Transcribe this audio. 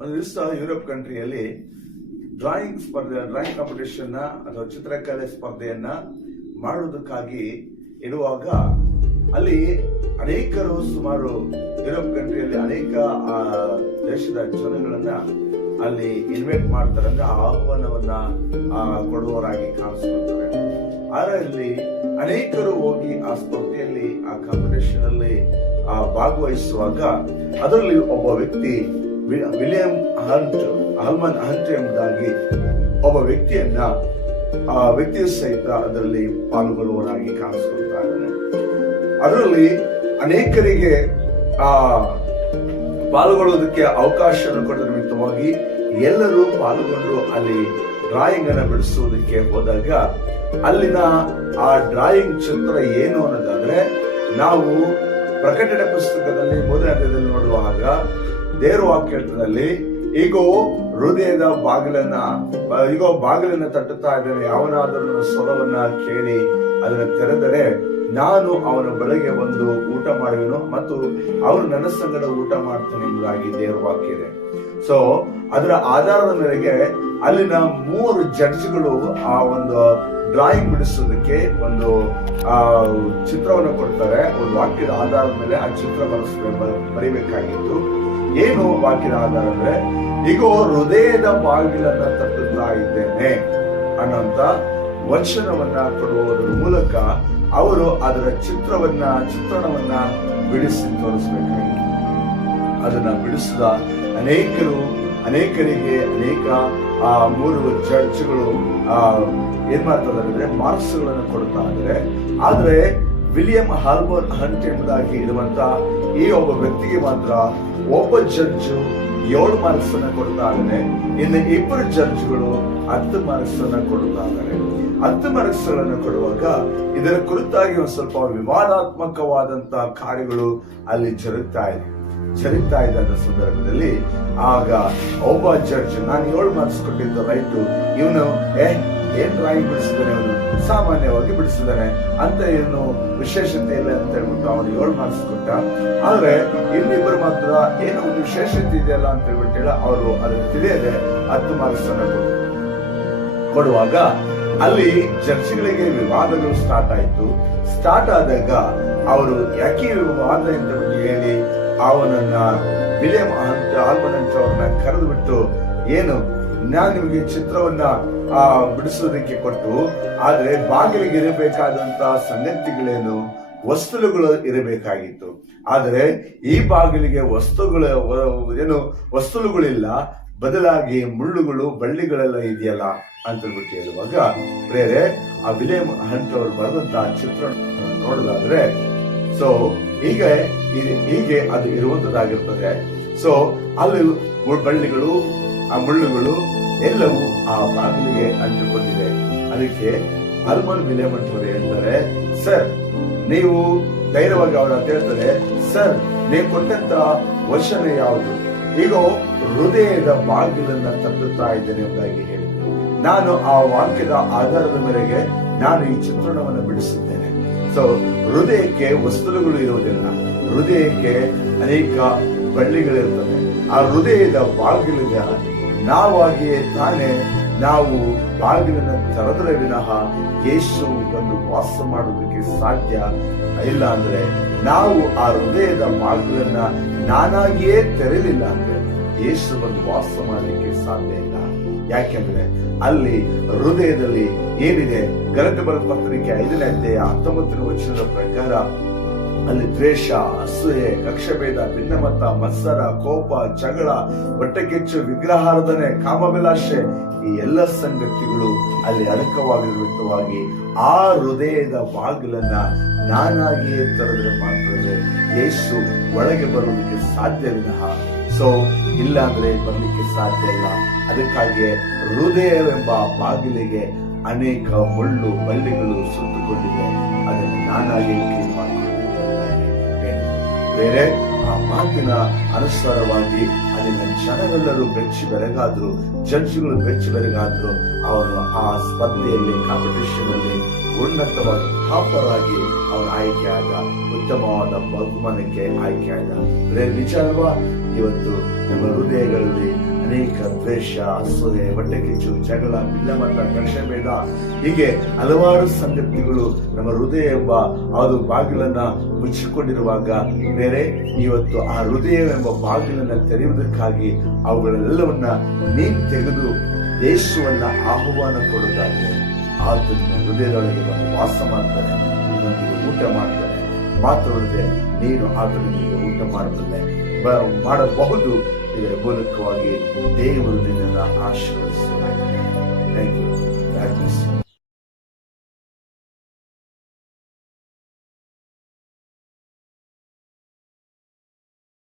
ಒಂದು ದಿವಸ ಯುರೋಪ್ ಕಂಟ್ರಿಯಲ್ಲಿ ಡ್ರಾಯಿಂಗ್ ಸ್ಪರ್ಧೆ ಡ್ರಾಯಿಂಗ್ ಕಾಂಪಿಟೇಷನ್ ಅಥವಾ ಚಿತ್ರಕಲೆ ಸ್ಪರ್ಧೆಯನ್ನ ಮಾಡುವುದಕ್ಕಾಗಿ ಇಡುವಾಗ ಅಲ್ಲಿ ಅನೇಕರು ಸುಮಾರು ಯುರೋಪ್ ಕಂಟ್ರಿಯಲ್ಲಿ ಅನೇಕ ದೇಶದ ಜನಗಳನ್ನ ಅಲ್ಲಿ ಇನ್ವೈಟ್ ಮಾಡ್ತಾರೆ ಅಂದ್ರೆ ಆಹ್ವಾನವನ್ನ ಕೊಡುವವರಾಗಿ ಕಾಣಿಸ್ಕೊಳ್ತಾರೆ ಅದರಲ್ಲಿ ಅನೇಕರು ಹೋಗಿ ಆ ಸ್ಪರ್ಧೆಯಲ್ಲಿ, ಆ ಕಾಂಪಿಟೇಷನ್ ಅಲ್ಲಿ ಭಾಗವಹಿಸುವಾಗ ಅದರಲ್ಲಿ ಒಬ್ಬ ವ್ಯಕ್ತಿ ವಿಲಿಯಂ ಹಂಟ್ ಹಲ್ಮನ್ ಹಂಟ್ ಎಂಬುದಾಗಿ ಒಬ್ಬ ವ್ಯಕ್ತಿಯನ್ನ ಆ ವ್ಯಕ್ತಿಯ ಸಹಿತ ಅದರಲ್ಲಿ ಪಾಲ್ಗೊಳ್ಳುವವರಾಗಿ ಕಾಣಿಸ್ಕೊಳ್ತಾ ಅದರಲ್ಲಿ ಅನೇಕರಿಗೆ ಆ ಪಾಲ್ಗೊಳ್ಳೋದಕ್ಕೆ ಅವಕಾಶವನ್ನು ಕೊಟ್ಟ ನಿಮಿತ್ತವಾಗಿ ಎಲ್ಲರೂ ಪಾಲ್ಗೊಂಡು ಅಲ್ಲಿ ಡ್ರಾಯಿಂಗ್ ಅನ್ನು ಬಿಡಿಸುವುದಕ್ಕೆ ಹೋದಾಗ ಅಲ್ಲಿನ ಆ ಡ್ರಾಯಿಂಗ್ ಚಿತ್ರ ಏನು ಅನ್ನೋದಾದ್ರೆ ನಾವು ಪ್ರಕಟಣೆ ಪುಸ್ತಕದಲ್ಲಿ ಅಧ್ಯಾಯದಲ್ಲಿ ನೋಡುವಾಗ ದೇವರ ವಾಕ್ಯದಲ್ಲಿ ಈಗೋ ಹೃದಯದ ಬಾಗಿಲನ್ನ ಈಗೋ ಬಾಗಿಲನ್ನ ತಟ್ಟುತ್ತಾ ಇದ್ದೇನೆ. ಯಾವನಾದರೂ ಸ್ವರವನ್ನ ಕೇಳಿ, ಅದನ್ನು ತೆರೆದರೆ ನಾನು ಅವನ ಬೆಳಗ್ಗೆ ಒಂದು ಊಟ ಮಾಡುವೆನು ಮತ್ತು ಅವನು ನನ್ನ ಸಂಗಡ ಊಟ ಮಾಡ್ತಾನೆ ಎಂಬುದಾಗಿ ದೇವರ ವಾಕ್ಯ ಇದೆ. ಸೊ ಅದರ ಆಧಾರದ ಮೇರೆಗೆ ಅಲ್ಲಿನ ಮೂರು ಜಡ್ಜ್ಗಳು ಆ ಒಂದು ಡ್ರಾಯಿಂಗ್ ಬಿಡಿಸೋದಕ್ಕೆ ಒಂದು, ಆ, ಚಿತ್ರವನ್ನು ಕೊಡ್ತಾರೆ. ಒಂದು ವಾಕ್ಯದ ಆಧಾರದ ಮೇಲೆ ಆ ಚಿತ್ರ ಬರೆಸ ಬರೀಬೇಕಾಗಿತ್ತು. ಏನು ಅಂದ್ರೆ ಈಗೋ ಹೃದಯದ ಬಾಗಿಲನ್ನ ತಟ್ಟುತ್ತಾ ಇದ್ದೇನೆ ಅನ್ನೋಂತ ವಚನವನ್ನ ಕೊಡುವುದರ ಮೂಲಕ ಅವರು ಅದರ ಚಿತ್ರವನ್ನ, ಚಿತ್ರಣವನ್ನ ಬಿಡಿಸಿ ತೋರಿಸಬೇಕಾಗಿತ್ತು ಅದನ್ನ ಬಿಡಿಸಿದ ಅನೇಕರು, ಅನೇಕರಿಗೆ ಅನೇಕ, ಆ, ಮೂರು ಚರ್ಚ್ಗಳು, ಆ, ಏನ್ ಮಾಡ್ತಾರೆ ಅಂದ್ರೆ ಮಾರ್ಕ್ಸ್ಗಳನ್ನು ಕೊಡ್ತಾ ಇದ್ದಾರೆ. ಆದ್ರೆ ವಿಲಿಯಂ ಹಾಲ್ಬರ್ಟ್ ಹಂಟ್ ಎಂಬುದಾಗಿ ಇರುವಂತಹ ಈ ಒಬ್ಬ ವ್ಯಕ್ತಿಗೆ ಮಾತ್ರ ಒಬ್ಬ ಜಡ್ಜು ಏಳು ಮಾರ್ಕ್ಸ್ ಅನ್ನ ಕೊಡ್ತಾ ಇದ್ದಾರೆ ಇನ್ನು ಇಬ್ಬರು ಜಡ್ಜ್ಗಳು ಹತ್ತು ಮಾರ್ಕ್ಸ್ ಅನ್ನ ಕೊಡ್ತಾ ಇದ್ದಾರೆ ಹತ್ತು ಮಾರ್ಕ್ಸ್ ಕೊಡುವಾಗ ಇದರ ಕುರಿತಾಗಿ ಒಂದು ಸ್ವಲ್ಪ ವಿವಾದಾತ್ಮಕವಾದಂತಹ ಕಾರ್ಯಗಳು ಅಲ್ಲಿ ಜರುಗ್ತಾ ಇದೆ. ಜರುಗ್ತಾ ಇದ್ದ ಸಂದರ್ಭದಲ್ಲಿ ಆಗ ಒಬ್ಬ ಜಡ್ಜ್ ನಾನು ಏಳು ಮಾರ್ಕ್ಸ್ ಕೊಟ್ಟಿದ್ದು ರೈಟು ಇವನು, ಏ, ಏನ್ ಡ್ರಾಯಿಂಗ್ ಬಿಡಿಸಿದಾನೆ ಅವನು ಸಾಮಾನ್ಯವಾಗಿ ಬಿಡಿಸಿದಾನೆ ಅಂತ ಏನು ವಿಶೇಷತೆ ಇಲ್ಲ ಅಂತ ಹೇಳ್ಬಿಟ್ಟು ಅವನು ಏಳು ಮಾರ್ಕ್ಸ್ ಕೊಟ್ಟ. ಆದ್ರೆ ಇನ್ನಿಬ್ಬರು ಮಾತ್ರ ಏನೋ ಒಂದು ವಿಶೇಷತೆ ಇದೆಯಲ್ಲ ಅಂತ ಹೇಳ್ಬಿಟ್ಟು ಹೇಳಿ ಅವರು ಅದನ್ನು ತಿಳಿಯದೆ ಹತ್ತು ಮಾರ್ಕ್ಸ್ ಅನ್ನ ಕೊಡುವಾಗ ಅಲ್ಲಿ ಜಡ್ಜ್ಗಳಿಗೆ ವಿವಾದಗಳು ಸ್ಟಾರ್ಟ್ ಆಯ್ತು. ಸ್ಟಾರ್ಟ್ ಆದಾಗ ಅವರು ಯಾಕೆ ವಿವಾದ ಅಂತ ಹೇಳಿ ಅವನನ್ನ ವಿಲಿಯಂ ಅಂತ ಆಲ್ಮನಂತ ಅವ್ರನ್ನ ಕರೆದು ಬಿಟ್ಟು ಏನು, ನಾನು ನಿಮಗೆ ಚಿತ್ರವನ್ನ, ಆ ಬಿಡಿಸೋದಕ್ಕೆ ಕೊಟ್ಟು, ಆದ್ರೆ ಬಾಗಿಲಿಗೆ ಇರಬೇಕಾದಂತ ಸಂಗತಿಗಳೇನು? ವಸ್ತುಗಳು ಇರಬೇಕಾಗಿತ್ತು. ಆದರೆ ಈ ಬಾಗಿಲಿಗೆ ವಸ್ತುಗಳು ಏನು ವಸ್ತುಗಳಿಲ್ಲ ಬದಲಾಗಿ ಮುಳ್ಳುಗಳು, ಬಳ್ಳಿಗಳೆಲ್ಲ ಇದೆಯಲ್ಲ? ಅಂತ ಹೇಳ್ಬಿಟ್ಟು ಹೇಳುವಾಗ ಬೇರೆ ಆ ವಿಲಿಯಂ ಹಂಟ್ ಅವರು ಬರೆದಂತಹ ಚಿತ್ರ ನೋಡೋದಾದ್ರೆ ಸೊ ಹೀಗೆ ಹೀಗೆ ಅದು ಇರುವಂತದ್ದಾಗಿರ್ತದೆ ಸೊ ಅಲ್ಲಿ ಬಳ್ಳಿಗಳು, ಆ ಮುಳ್ಳುಗಳು ಎಲ್ಲವೂ ಆ ಬಾಗಿಲಿಗೆ ಬಂದಿದೆ ಅದಕ್ಕೆ ಅಲ್ಮನ್ ಹಂಟ್ ಅವರು ಹೇಳ್ತಾರೆ, ಸರ್, ನೀವು ಧೈರ್ಯವಾಗಿ ಅವರು ಅಂತ ಹೇಳ್ತಾರೆ, ಸರ್, ನೀವು ಕೊಟ್ಟಂತ ವಚನ ಯಾವುದು? ಈಗ ಹೃದಯದ ಬಾಗಿಲನ್ನ ತಟ್ಟುತ್ತಾ ಇದ್ದೇನೆ ಎಂಬುದಾಗಿ ಹೇಳಿದರು. ನಾನು ಆ ವಾಕ್ಯದ ಆಧಾರದ ಮೇರೆಗೆ ನಾನು ಈ ಚಿತ್ರಣವನ್ನು ಬಿಡಿಸಿದ್ದೇನೆ. ಸೊ ಹೃದಯಕ್ಕೆ ವಸ್ತುಗಳು ಇರುವುದಿಲ್ಲ. ಹೃದಯಕ್ಕೆ ಅನೇಕ ಬಳ್ಳಿಗಳಿರ್ತವೆ ಆ ಹೃದಯದ ಬಾಗಿಲಿಗ ನಾವಾಗಿಯೇ ತಾನೇ ನಾವು ಬಾಗಿಲಿನ ತೆರೆದರೆ ವಿನಃ ಯೇಸು ಬಂದು ವಾಸ ಮಾಡೋದಕ್ಕೆ ಸಾಧ್ಯ ಇಲ್ಲ ಅಂದ್ರೆ ನಾವು ಆ ಹೃದಯದ ಬಾಗಿಲನ್ನ ನಾನಾಗಿಯೇ ತೆರೆಯಲಿಲ್ಲ ಅಂದ್ರೆ ಯೇಸು ಬಂದು ವಾಸ ಮಾಡಲಿಕ್ಕೆ ಸಾಧ್ಯ ಇಲ್ಲ. ಯಾಕೆಂದ್ರೆ ಅಲ್ಲಿ ಹೃದಯದಲ್ಲಿ ಏನಿದೆ? ಗರಟ ಬರೆದ ಪತ್ರಿಕೆ ಐದನೇ ಅಧ್ಯಾಯ ಹತ್ತೊಂಬತ್ತನೇ ವಚನದ ಪ್ರಕಾರ ಅಲ್ಲಿ ದ್ವೇಷ ಅಸೂಯೆ ಕಕ್ಷಭೇದ, ಭಿನ್ನಮತ, ಮತ್ಸರ, ಕೋಪ, ಜಗಳ ಹೊಟ್ಟೆಕೆಚ್ಚು ವಿಗ್ರಹಾರಾಧನೆ ಕಾಮಭಿಲಾಷೆ ಈ ಎಲ್ಲ ಸಂಗತಿಗಳು ಅಲ್ಲಿ ಅಡಕವಾಗಿರುತ್ತವಾಗಿ ಆ ಹೃದಯದ ಬಾಗಿಲನ್ನ ನಾನಾಗಿಯೇ ತರದ್ರೆ ಮಾತ್ರವೇ ಯೇಸು ಒಳಗೆ ಬರುವುದಕ್ಕೆ ಸಾಧ್ಯವಿಲ್ಲ. ಸೊ ಇಲ್ಲ ಅಂದ್ರೆ ಬರ್ಲಿಕ್ಕೆ ಸಾಧ್ಯ ಇಲ್ಲ. ಅದಕ್ಕಾಗಿ ಹೃದಯವೆಂಬ ಬಾಗಿಲಿಗೆ ಅನೇಕ ಮುಳ್ಳು, ಬಳ್ಳಿಗಳು ಸುತ್ತುಕೊಂಡಿವೆ. ಅದನ್ನು ನಾನಾಗಿ ಕ್ಲೀನ್ ಮಾಡಿಕೊಂಡಿದ್ದೇನೆ ಬೇರೆ ಆ ಮಾತಿನ ಅನುಸಾರವಾಗಿ ಅಲ್ಲಿನ ಜನರೆಲ್ಲರೂ ಬೆಚ್ಚಿ ಬೆರಗಾದ್ರು ಜಡ್ಜ್ಗಳು ಬೆಚ್ಚಿ ಬೆರಗಾದ್ರು, ಅವನು ಆ ಸ್ಪರ್ಧೆಯಲ್ಲಿ ಕಾಂಪಿಟೇಷನ್ ಅಲ್ಲಿ ಉನ್ನತವಾದ ಟಾಪರ್ ಆಗಿ ಅವನ ಆದ ಉತ್ತಮವಾದ ಬಹುಮಾನಕ್ಕೆ ಆಯ್ಕೆಯಾದ. ನಿಜ ಅಲ್ವಾ ಇವತ್ತು ನಮ್ಮ ಹೃದಯಗಳಲ್ಲಿ ಅನೇಕ ದ್ವೇಷ ಅಸೂಯೆ ಹೊಟ್ಟೆ ಕಿಚ್ಚು, ಜಗಳ ಭಿನ್ನಮತ ಬೇಡ ಹೀಗೆ ಹಲವಾರು ಸಂಗತಿಗಳು ನಮ್ಮ ಹೃದಯ ಎಂಬ ಅದು ಬಾಗಿಲನ್ನ ಮುಚ್ಚಿಕೊಂಡಿರುವಾಗ, ಬೇರೆ ಇವತ್ತು ಆ ಹೃದಯ ಎಂಬ ಬಾಗಿಲನ್ನ ತೆರೆಯುವುದಕ್ಕಾಗಿ ಅವುಗಳೆಲ್ಲವನ್ನ ನೀ ತೆಗೆದು ದೇಶವನ್ನ ಆಹ್ವಾನ ಕೊಡುತ್ತಾರೆ. ಆತನ ಹೃದಯದೊಳಗೆ ಬಂದು ವಾಸ ಮಾಡ್ತಾನೆ ನಮಗೆ ಊಟ ಮಾಡ್ತಾನೆ ಮಾತ್ರವಲ್ಲದೆ ನೀನು ಆತನೊಂದಿಗೆ ಊಟ ಮಾಡುತ್ತೆ ಮಾಡಬಹುದು ಇದರ ಮೂಲಕವಾಗಿ ದೇವರು ನಿನ್ನನ್ನು ಥ್ಯಾಂಕ್ ಯು